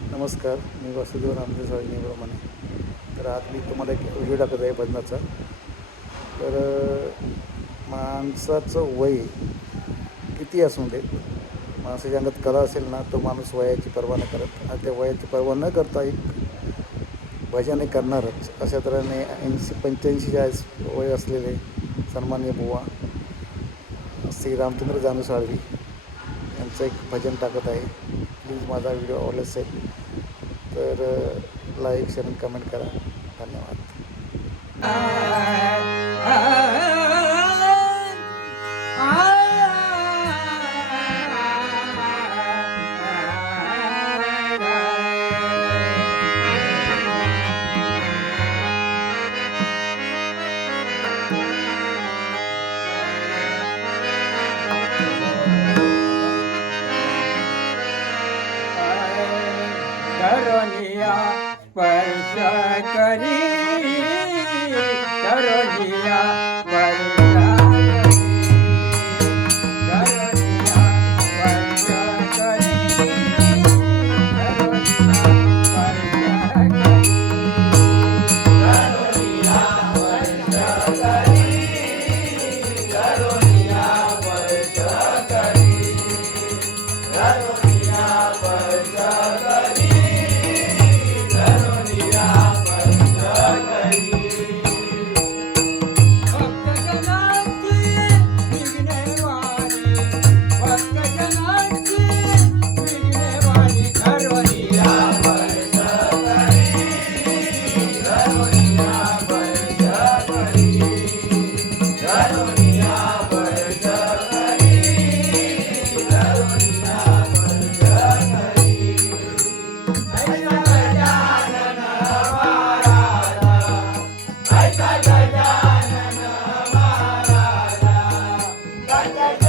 नमस्कार मी वासुदेव रामदेव साळीप्रमाणे तर आज मी तुम्हाला एक व्हिडिओ टाकत आहे भजनाचा तर माणसाचं वय किती असू दे माणसाच्या अंगात कला असेल ना तो माणूस वयाची पर्वा न करत आणि त्या वयाची पर्वा न करता एक भजन हे करणारच. अशा तऱ्हेने ऐंशी पंच्याऐंशी आज वय असलेले सन्मान्य बुवा श्री रामचंद्र जानू साळवी यांचं एक भजन टाकत आहे. प्लीज माझा व्हिडिओ आवडला असेल तर लाईक शेअर कमेंट करा. धन्यवाद. करोनिया स्पर्श करी Thank you.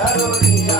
Carolina.